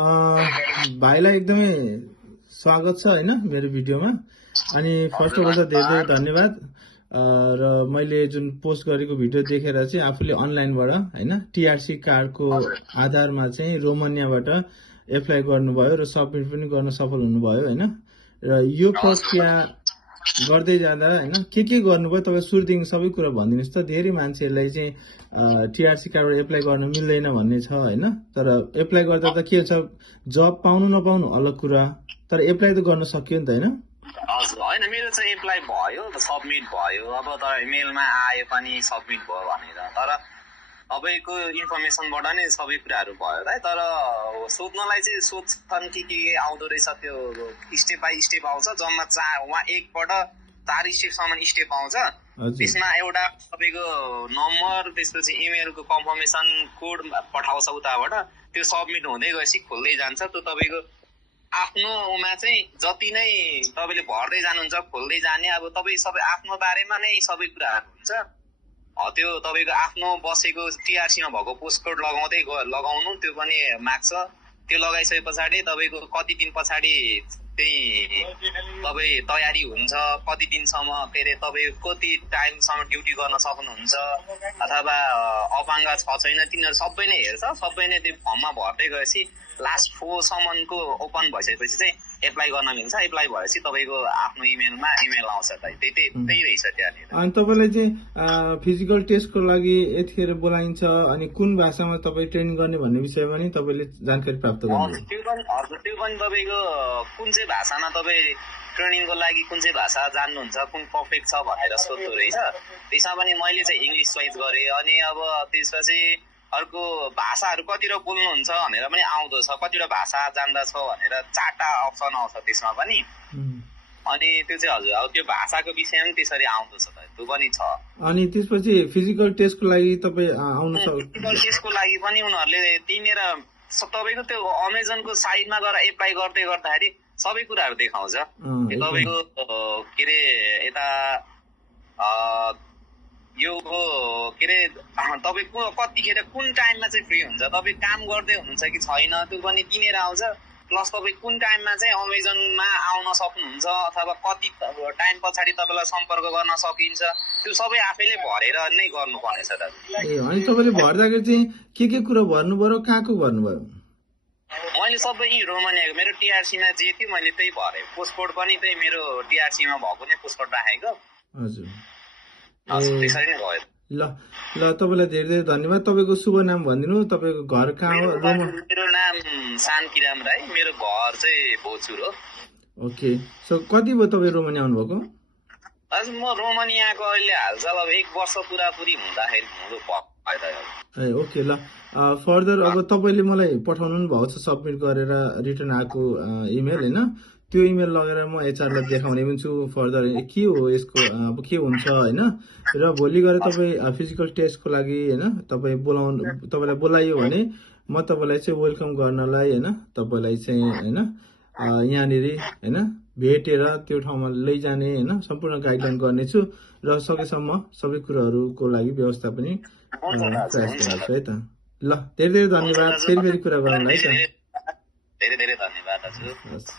भाइलाई एकदमै स्वागत छ हैन मेरो भिडियोमा। अनि फर्स्ट अफ अल त धेरै धेरै धन्यवाद। र मैले जुन पोस्ट गरेको भिडियो देखेर चाहिँ आफूले अनलाइनबाट हैन टिआरसी कार्डको आधारमा चाहिँ रोमानियाबाट एप्लाई गर्नुभयो र सबमिट पनि गर्न सफल हुनुभयो हैन। र यो प्रक्रिया गर्दै जाँदा हैन के गर्नुभयो तपाईँ सुरुदेखि सबै कुरा भनिदिनुस् त। धेरै मान्छेहरूलाई चाहिँ टिआरसी कार्डबाट एप्लाई गर्न मिल्दैन भन्ने छ हैन। तर एप्लाई गर्दा त के छ जब पाउनु नपाउनु अलग कुरा, तर एप्लाई त गर्न सकियो नि त हैन। हजुर हैन मेरो चाहिँ एप्लाई भयो, सबमिट भयो। अब त मेलमा आयो पनि सबमिट भयो भनेर, तर तपाईँको इन्फर्मेसनबाट नै सबै कुराहरू भयो है। तर सोध्नलाई चाहिँ सोध्छन् के आउँदो रहेछ, त्यो स्टेप बाई स्टेप आउँछ। जम्मा वहाँ एकबाट 4 स्टेपसम्म स्टेप आउँछ। त्यसमा एउटा तपाईँको नम्बर, त्यसपछि इमेलको कन्फर्मेसन कोड पठाउँछ उताबाट। त्यो सबमिट हुँदै गएपछि खोल्दै जान्छ। त्यो तपाईँको आफ्नोमा चाहिँ जति नै तपाईँले भर्दै जानुहुन्छ खोल्दै जाने, अब तपाईँ सबै आफ्नो बारेमा नै सबै कुराहरू हुन्छ। त्यो तपाईँको आफ्नो बसेको टिआरसीमा भएको पोस्ट कोड लगाउनु त्यो पनि माग्छ। त्यो लगाइसके पछाडि तपाईँको कति दिन पछाडि चाहिँ तपाईँ तयारी हुन्छ, कति दिनसम्म के अरे तपाईँ कति टाइमसम्म ड्युटी गर्न सक्नुहुन्छ, अथवा अपाङ्ग छ छैन तिनीहरू सबै नै हेर्छ। सबै नै त्यो फर्ममा भर्दै गएपछि लास्ट 4 सम्मको ओपन भइसकेपछि चाहिँ एप्लाई गर्न मिल्छ। एप्लाई भएपछि तपाईँको आफ्नो इमेलमा इमेल आउँछ। त्यही रहेछ त्यहाँनिर। अनि तपाईँलाई चाहिँ फिजिकल टेस्टको लागि यतिखेर बोलाइन्छ, अनि कुन भाषामा तपाईँ ट्रेनिङ गर्ने भन्ने विषयमा नि तपाईँले जानकारी प्राप्त गर्नुहुन्छ? त्यो पनि तपाईँको कुन चाहिँ भाषामा तपाईँ ट्रेनिङको लागि कुन चाहिँ भाषा जान्नुहुन्छ, कुन पर्फेक्ट छ भनेर सोध्दो रहेछ। त्यसमा पनि मैले चाहिँ इङ्ग्लिस चोइस गरेँ। अनि अब त्यसपछि अर्को भाषाहरू कतिवटा बोल्नुहुन्छ भनेर पनि आउँदो छ, कतिवटा भाषा जान्दछ भनेर 4टा अप्सन आउँछ त्यसमा पनि। अनि त्यो चाहिँ हजुर अब त्यो भाषाको विषयमा पनि त्यसरी आउँदो छ, त्यो पनि छ। अनि त्यसपछि फिजिकल टेस्टको लागि तपाईँ आउनु सक्छ? फिजिकल टेस्टको लागि पनि उनीहरूले तिनीहरू तपाईँको त्यो अमेजनको साइटमा गएर एप्लाई गर्दै गर्दाखेरि सबै कुराहरू देखाउँछ। तपाईँको के अरे यता यो के अरे तपाईँ कतिखेर कुन टाइममा चाहिँ फ्री हुन्छ, तपाईँ काम गर्दै हुनुहुन्छ कि छैन त्यो पनि तिनीहरू आउँछ। प्लस तपाईँ कुन टाइममा चाहिँ अमेजनमा आउन सक्नुहुन्छ, अथवा कति टाइम पछाडि तपाईँलाई सम्पर्क गर्न सकिन्छ, त्यो सबै आफैले भरेर नै गर्नुपर्नेछ दाजु। अनि तपाईँले भर्दाखेरि चाहिँ के कुरा भर्नुभयो, कहाँको भर्नुभयो? मैले सबै रोमानियाको मेरो टिआरसीमा जे थियो मैले त्यही भरेँ। पोस्ट कोड पनि त्यही मेरो टिआरसीमा भएको नै पोस्ट कोड राखेको। हजुर त्यसरी नै भयो। ल तपाईँलाई धेरै धेरै धन्यवाद। तपाईँको शुभ नाम भनिदिनु, तपाईँको घर कहाँ हो? मेरो नाम शान्तिराम राई, मेरो घर चाहिँ भोजपुर हो। ओके, सो कति भयो तपाईँ रोमानिया आउनुभएको? हजुर म रोमानियाको अहिले हालसाल अब 1 वर्ष पुरापुरी हुँदाखेरि ए ओके। ल फर्दर अब तपाईँले मलाई पठाउनु भएको छ सबमिट गरेर रिटर्न आएको इमेल हैन, त्यो इमेल लगेर म एचआरलाई देखाउने पनि छु फर्दर के हो यसको अब के हुन्छ हैन। र भोलि गएर तपाईँ फिजिकल टेस्टको लागि हैन तपाईँलाई बोलाइयो भने म तपाईँलाई चाहिँ वेलकम गर्नलाई हैन, तपाईँलाई चाहिँ हैन यहाँनिर हैन भेटेर त्यो ठाउँमा लैजाने हैन सम्पूर्ण गाइडलाइन गर्नेछु। र सकेसम्म सबै कुराहरूको लागि व्यवस्था पनि प्रयास गर्छु है त। ल धेरै धेरै धन्यवाद फेरि कुरा गर्नलाई है त। धेरै धेरै धन्यवाद हजुर।